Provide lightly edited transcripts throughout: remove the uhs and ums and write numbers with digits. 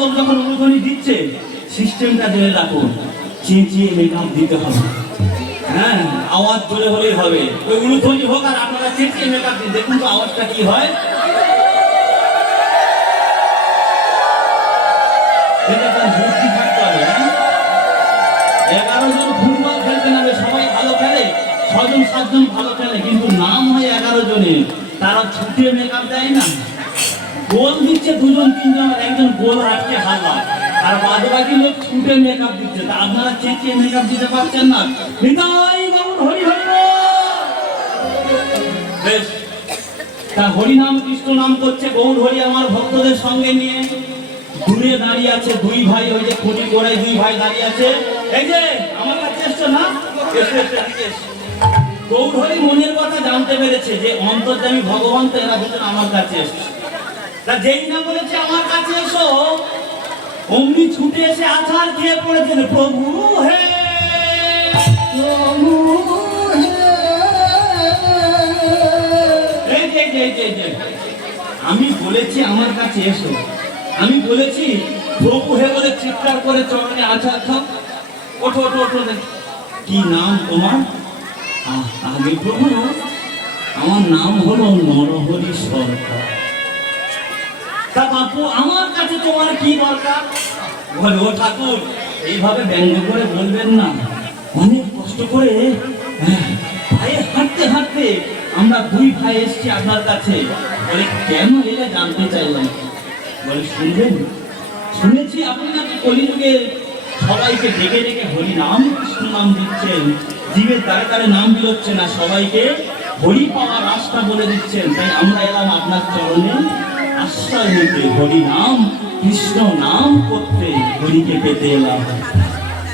লোক যখন উলুধ্বনি দিচ্ছে সিস্টেমটা জেনে রাখুন, চেঁচিয়ে মেকআপ দিতে হবে। হ্যাঁ, আওয়াজ জোরে হলেই হবে। ওই উলুধ্বনি হোক আর আপনারা চেঁচিয়ে মেকআপ দিন, দেখুন তো আওয়াজটা কি হয়। এটা তার বুদ্ধি থাকতে হবে। 11 জন ফুটবল খেলতে নামে, সবাই ভালো খেলে, 6 জন 7 জন ভালো খেলে, কিন্তু নাম হয় 11 জনের, তারা ছুটিয়ে মেকআপ দেয় না। গোল দিচ্ছে 2 জন 3 জন, আর একজন গোল আটকে হারলাম, আর বাদ বাকি লোক ছুটে মেকআপ দিচ্ছে। তা আপনারা চেঁচিয়ে মেকআপ দিতে পারছেন না। নিতাই গৌর হরি হরি বল। বেশ, তা হরি নাম কৃষ্ণ নাম করছে গৌর হরি আমার ভক্তদের সঙ্গে নিয়ে। দূরে দাঁড়িয়ে আছে 2 ভাই, ওই যে খুঁটি গোড়ায় 2 ভাই দাঁড়িয়ে আছে। এই যে আমার কাছে এসছো না, গৌর হরি মনের কথা জানতে পেরেছে যে অন্তর্যামী ভগবান তো এরা দুজন আমার কাছে এসছে। তা যেই না বলেছে আমার কাছে এসো, অমনি ছুটে এসে আছাড় খেয়ে পড়েছেন, প্রভু হে প্রভু হে। আমি বলেছি আমার কাছে এসো, আমি বলেছি প্রভু হে বলে চিৎকার করে চরণে আছাড় খাও। ওঠো ওঠো ওঠো। কি নাম তোমার? আগে প্রভু আমার নাম হলো নরহরি সরকার। তা বাপু আমার কাছে তোমার কি দরকার? বলে ও ঠাকুর এইভাবে ব্যঙ্গ করে বলবেন না, অনেক কষ্ট করে পায়ে হাঁটতে হাঁটতে আমরা 2 ভাই এসছি আপনার কাছে। বলে কেন এটা জানতে চাইলাম। বলে শুনবেন, শুনেছি আপনি নাকি কলিযুগে সবাইকে ডেকে ডেকে হরি নাম কৃষ্ণ নাম দিচ্ছেন, জীবের দ্বারে দ্বারে নাম বিলোচ্ছে না, সবাইকে হরি পাওয়ার রাস্তা বলে দিচ্ছেন। তাই আমরা এলাম আপনার চরণে আশ্রয় নিতে, হরি নাম কৃষ্ণ নাম করতে, হরিকে পেতে এলাম।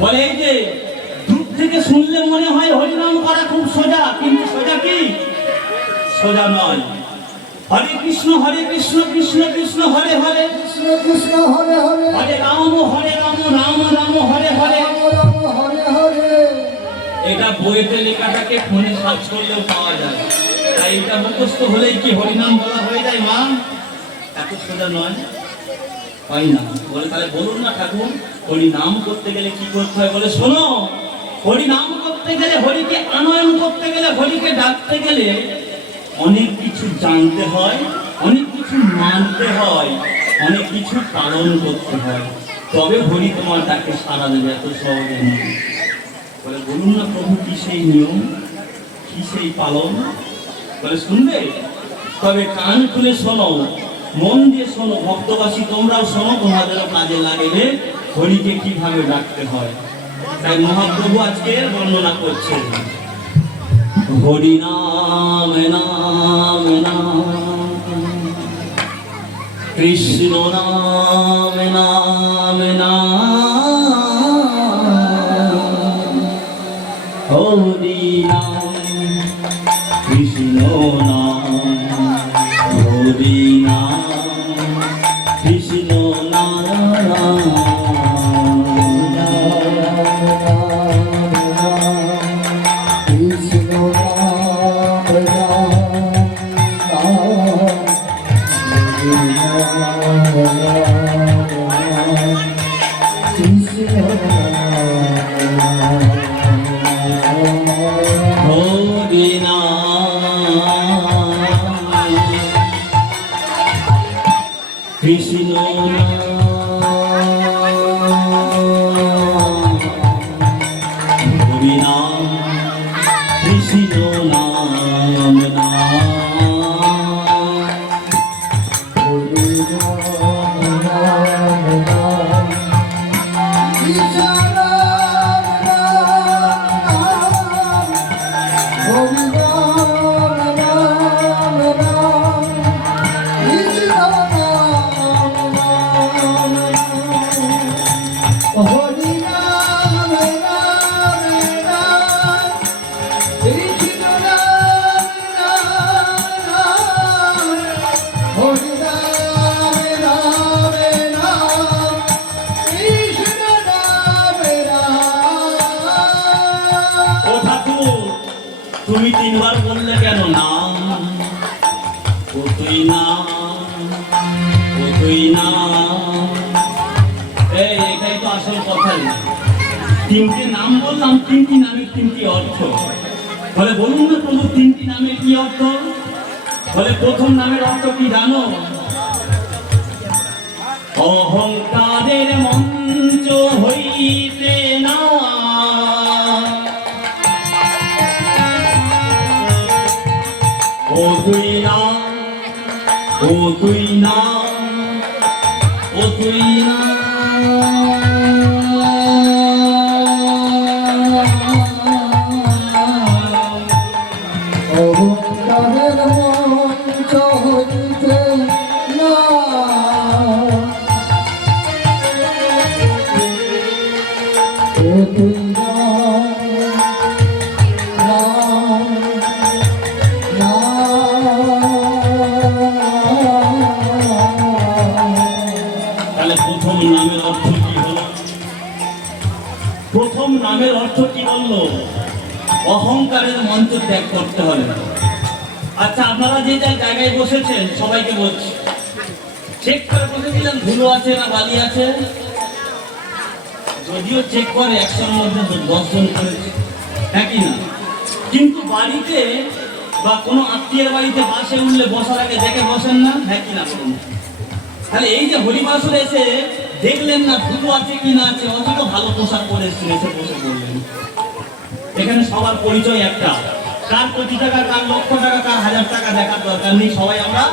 বলে এই যে দূর থেকে শুনলে মনে হয় হরি নাম করা খুব সোজা, কিন্তু সোজা কি? সোজা নয়। হরে কৃষ্ণ কৃষ্ণ কৃষ্ণ হরে হরে, কৃষ্ণ কৃষ্ণ হরে হরে, হরে রাম রাম রাম হরে হরে হরে হরে। এটা বইতে লেখাটাকে ফোনে সার্চ করলেও পাওয়া যায়। তাই এটা মুখস্থ হলেই কি হরিনাম বলা হয়ে যায়? মা এত সোজা নয়, হয় না। বলে তাহলে বলুন না ঠাকুর, হরি নাম করতে গেলে কি করতে হয়? বলে শোনো, হরি নাম করতে গেলে, হরিকে আনয়ন করতে গেলে, হরিকে ডাকতে গেলে অনেক কিছু জানতে হয়, অনেক কিছু মানতে হয়, অনেক কিছু পালন করতে হয়, তবে হরি তোমার ডাকে সাড়া দেবে। এত সহজে নয়। বলে বলুন না প্রভু, কি সেই নিয়ম, কি সেই পালন? বলে শুনবে? তবে কান খুলে শোনো, মন দিয়ে শোনো, ভক্তবাসী তোমরাও শোনো, তোমাদেরও কাজে লাগবে হরিকে কিভাবে ডাকতে হয়। তাই মহাপ্রভু আজকে বর্ণনা করছেন, হরি নাম নাম নাম, কৃষ্ণ নাম নাম নাম, হরি নাম কৃষ্ণ নাম, হরি নাম কৃষ্ণ নাম। কৃষ্ণ হরি নাম কৃষ্ণ নাম নাম, হরি নাম নাম নাম, কৃষ্ণ নাম নাম, হরি নাম নাম নাম, কৃষ্ণ হরি নাম নাম নাম, কৃষ্ণ নাম নাম, হরি নাম নাম নাম, কৃষ্ণ নাম নাম। ও ঠাকুর তুমি 3 বার বললে কেন নাম? ও তুই নাম, ও তুই নাম, তিনটে নাম বললাম, তিনটি নামের তিনটি অর্থ। বলে বলুন না প্রভু, তিনটি নামের কি অর্থ? বলে প্রথম নামের অর্থ কি জানো? অহংকারের মঞ্চ হইতে না ও তুই না, ও তুই না, ও তুই না। অহংকারের মঞ্চ হইতে না ও তুই না, না, না। তাহলে প্রথম নামের অর্থ কি হলো? প্রথম নামের অর্থ কি বললো? অহংকারের মঞ্চ ত্যাগ করতে হবে। আচ্ছা, আপনারা যে জায়গায় বসেছেন সবাইকে বলছি, চেক করে বসেছিলেন ধুলো আছে না বালি আছে? যদিও চেক করে 100-এর মধ্যে 10 জন করেছে, হ্যাঁ কি না? কিন্তু বাড়িতে বা কোনো আত্মীয়ের বাড়িতে বাসে উঠলে বসার আগে দেখে বসেন না, হ্যাঁ কি না? তাহলে এই যে হরিবাসরে এসে দেখলেন না ধুলো আছে কি না আছে, অথচ ভালো পোশাক পরে এসে বসে পড়লেন। এখানে সবার পরিচয় একটা, কার কোটি টাকা, কার লক্ষ টাকা, কার 1000 টাকা দেখার দরকার নেই। সবাই আমরা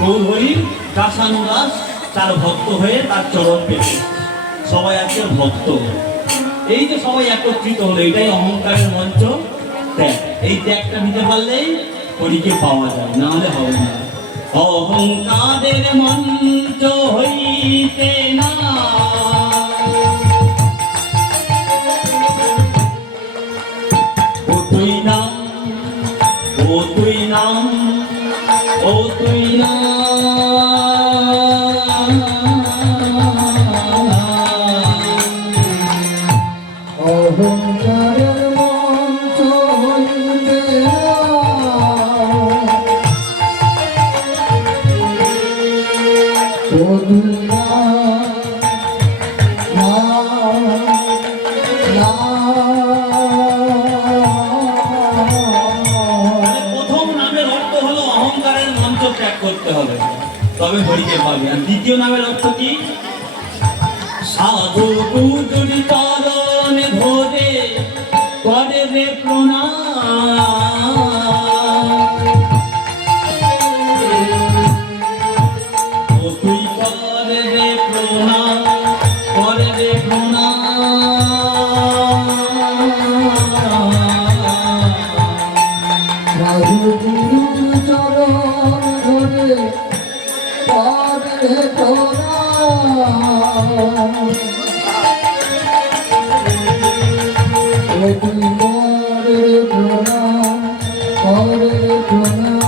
গৌর হরির দাসানুদাস, তার ভক্ত হয়ে তার চরণ পেতে সবাই আছে ভক্ত। এই যে সবাই একত্রিত হলো, এটাই অহংকারের মঞ্চ ত্যাগ। এই ত্যাগটা দিতে পারলেই হরিকে পাওয়া যায়, না হলে হবে না। অহংকারের মঞ্চ হইতে না ও তুই না, ও তুই না, ও তুই না। অহংকারের মঞ্চ হইতে না ও তুই না, না, না। প্রথম নামের অর্থ হলো অহংকারের মঞ্চ ত্যাগ করতে হবে, তবে হরিকে পাবে। আর দ্বিতীয় নামের অর্থ কি? সাধু গুজরি চরণ ধরে করে রে প্রণাম, ও তুই করে রে প্রণাম, করে রে প্রণাম। সাধু গুরু চরণ ধরে করে প্রণাম, ও তুই করে প্রণাম, করে প্রণাম,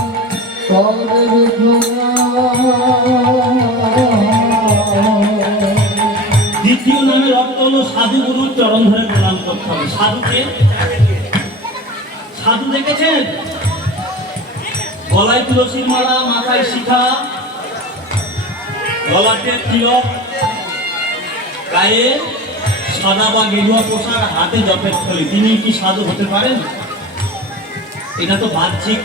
করে প্রণাম। দ্বিতীয় নামের অর্থ হলো সাধু গুরুর চরণ ধরে প্রণাম করতে হবে। সাধুকে, সাধু দেখেছেন? গলায় তুলসীর মালা, মাথায় শিখা, গলাতে তিলক, গায়ে সাদা বা গেরুয়া পোশাক, হাতে জপের থলি, তিনি কি সাধু হতে পারেন? এটা তো বাহ্যিক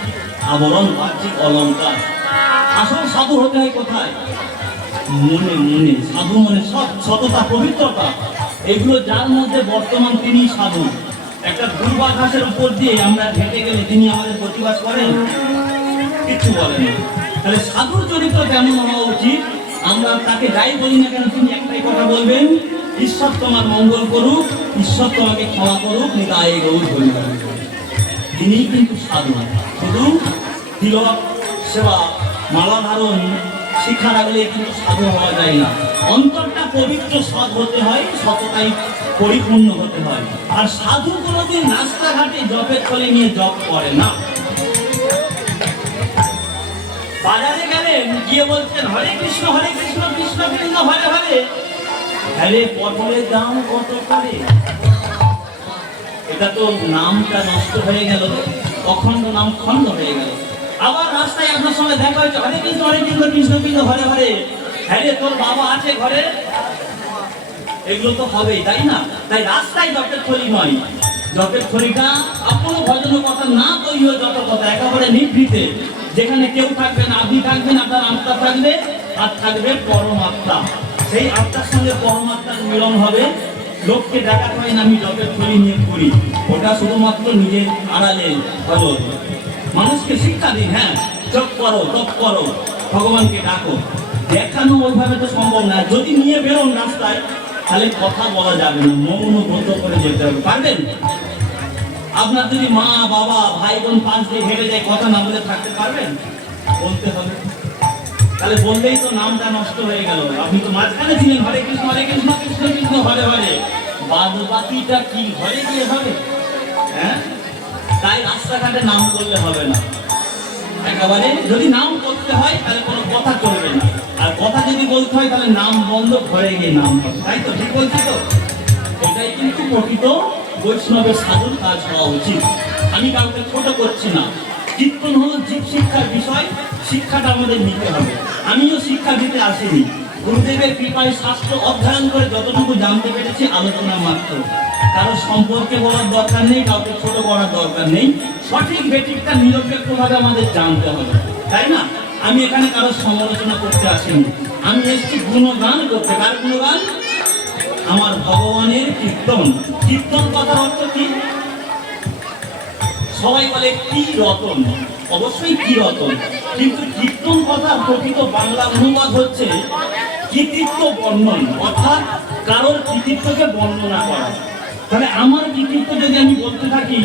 আবরণ, বাহ্যিক অলঙ্কার। আসল সাধু হতে হয় কোথায়? মনে মনে। সাধু মানে সততা, পবিত্রতা, এগুলো যার মধ্যে বর্তমান তিনি সাধু। একটা দুর্বা ঘাসের উপর দিয়ে আমরা হেঁটে গেলে তিনি আমাদের প্রতিবাদ করেন? কিছু বলেন না। তাহলে সাধুর চরিত্র কেমন হওয়া উচিত? আমরা তাকে যাই বলি না কেন, তিনি একটাই কথা বলবেন, ঈশ্বর তোমার মঙ্গল করুক, ঈশ্বর তোমাকে ক্ষমা করুক, নিতাই গৌর হরিবল। তিনি কিন্তু সাধু। শুধু তিলক, সেবা, মালা ধারণ, শিক্ষা রাখলে কিন্তু সাধু হওয়া যায় না। অন্তরটা পবিত্র সৎ হতে হয়, সততাই পরিপূর্ণ হতে হয়। আর সাধু কোনোদিন রাস্তাঘাটে জপের ফলে নিয়ে জপ করে না। বাজারে গেলেন, গিয়ে বলছেন হরে কৃষ্ণ কৃষ্ণ কৃষ্ণ হরে হরে, আরে পটলের দাম কত করে? এটা তো নামটা নষ্ট হয়ে গেল, অখণ্ড নাম খণ্ড হয়ে গেল। আবার রাস্তায় আপনার সঙ্গে দেখা হয়েছে, হরে কৃষ্ণ কৃষ্ণ কৃষ্ণ হরে হরে, হ্যাঁ তোর বাবা আছে ঘরে? এগুলো তো হবেই, তাই না? তাই রাস্তায় জটের থলি নয়, জটের থলিটা আপন ভজন কথা না তৈরি হয়ে যত কথা একেবারে নিভৃতে, যেখানে কেউ থাকবেন, আপনি থাকবেন, আপনার আত্মা থাকবে, আর থাকবে পরমাত্মা। সেই আত্মার সঙ্গে পরমাত্মার মিলন হবে। লোককে দেখা হয় না আমি জটের থলি নিয়ে করি, ওটা শুধুমাত্র নিজের আড়ালে ভজন। মানুষকে শিক্ষা দিন, হ্যাঁ জপ করো, তপ করো, ভগবানকে ডাকো। দেখানো ওইভাবে তো সম্ভব না। যদি নিয়ে বেরোন রাস্তায়, তাহলে কথা বলা যাবে না, মৌন ব্রত করে যেতে হবে। পারবেন? আপনার যদি মা বাবা ভাই বোন পাশ দিয়ে হেঁটে যায়, কথা না বলে থাকতে পারবেন? বলতে হবে। তাহলে বললেই তো নামটা নষ্ট হয়ে গেল। আপনি তো মাঝখানে ছিলেন, হরে কৃষ্ণ কৃষ্ণ কৃষ্ণ হরে হরে, বাদ বাকিটা কি ঘরে গিয়ে হবে? হ্যাঁ, তাই রাস্তাঘাটে নাম করলে হবে না। একেবারে যদি নাম করতে হয় তাহলে কোনো কথা চলবে না, আর কথা যদি বলতে হয় তাহলে নাম বন্ধ, ঘরে গিয়ে নাম হবে। তাই তো? ঠিক বলছি তো? এটাই কিন্তু প্রকৃত বৈষ্ণবের সাধন কাজ হওয়া উচিত। আমি কাউকে ছোট করছি না। কীর্তন হলো জীব শিক্ষার বিষয়, শিক্ষাটা আমাদের নিতে হবে। আমিও শিক্ষা দিতে আসিনি, গুরুদেবের কৃপায় শাস্ত্র অধ্যয়ন করে যতটুকু জানতে পেরেছি আলোচনা মাত্র। কারো সম্পর্কে বলার দরকার নেই, কাউকে ছোট করার দরকার নেই। সঠিক বেঠিকটা নিরপেক্ষভাবে আমাদের জানতে হবে, তাই না? আমি এখানে কারো সমালোচনা করতে আসিনি, আমি এসেছি গুণগান করতে। কার গুণগান? আমার ভগবানের কীর্তন। কীর্তন কথার অর্থ কি? সবাই বলে কি রতন, অবশ্যই কি রতন, কিন্তু কীর্তন কথার প্রকৃত বাংলা অনুবাদ হচ্ছে কৃতিত্ব বর্ণন, অর্থাৎ কারোর কৃতিত্বকে বর্ণনা করা। তাহলে আমার কৃতিত্ব যদি আমি বলতে থাকি,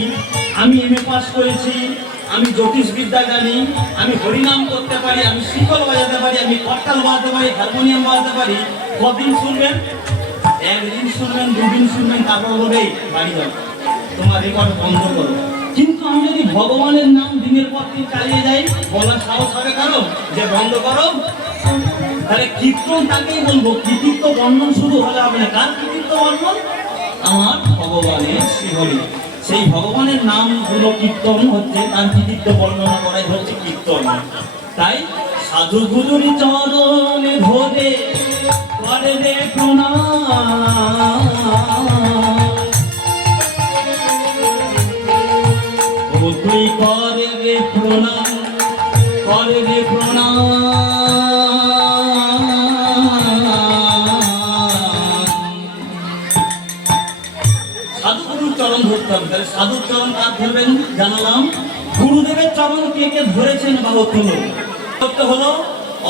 আমি এমএ পাস করেছি, আমি জ্যোতিষবিদ্যা জানি, আমি হরিনাম করতে পারি, আমি শিকল বাজাতে পারি, আমি করতাল বাজাতে পারি, হারমোনিয়াম বাজাতে পারি, কদিন শুনবেন? একদিন শুনবেন, দুদিন শুনবেন, তারপর বলে বাড়ি যাও, তোমার রেকর্ড বন্ধ করো। কিন্তু আমি যদি ভগবানের নাম দিনের পর দিন চালিয়ে যাই, বলার সাহস হবে কারো যে বন্ধ করো? তাহলে কীর্তন তাকেই বলবো। কৃতিত্ব বর্ণন শুরু হলে হবে না। কার কৃতিত্ব বর্ণন? আমার ভগবানের শ্রীহরি। সেই ভগবানের নাম গুলো কীর্তন হচ্ছে, তার কৃতিত্ব বর্ণনা করাই হচ্ছে কীর্তন। তাই সাধু গুরুর চরণে ধরে করে রে প্রণাম, ও তুই করে রে প্রণাম, করে রে প্রণাম। সাধু গুরুর চরণ ধরতে হবে। তাহলে সাধুর চরণ কার ধরবেন জানালাম। গুরুদেবের চরণ কে কে ধরেছেন বাবা তুলো করতে হলো,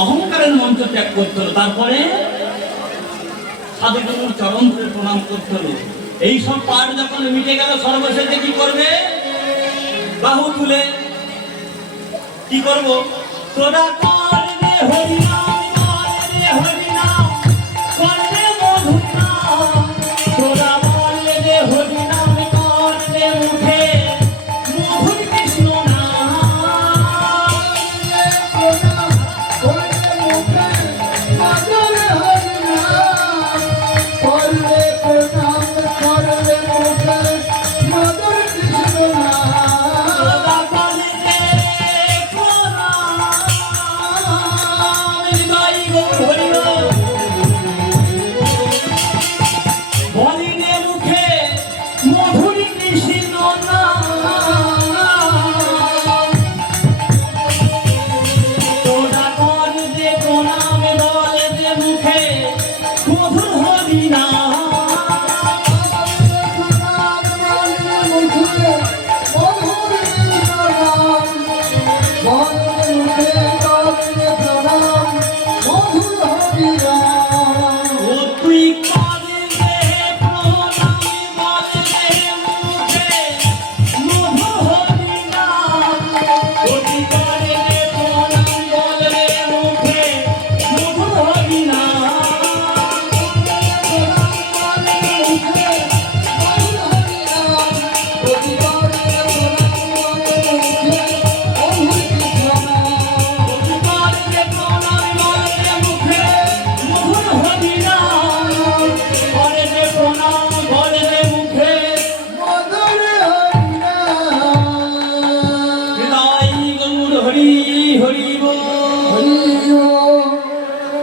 অহংকারের মঞ্চ ত্যাগ করতে হলো, তারপরে সাধু গুরুর চরণ ধরে প্রণাম করতে হলো। এইসব পাঠ যখন মিটে গেল, সর্বশেষে কি করবে? বাহু তুলে কি করবো? তোরা করবে হরিনাম।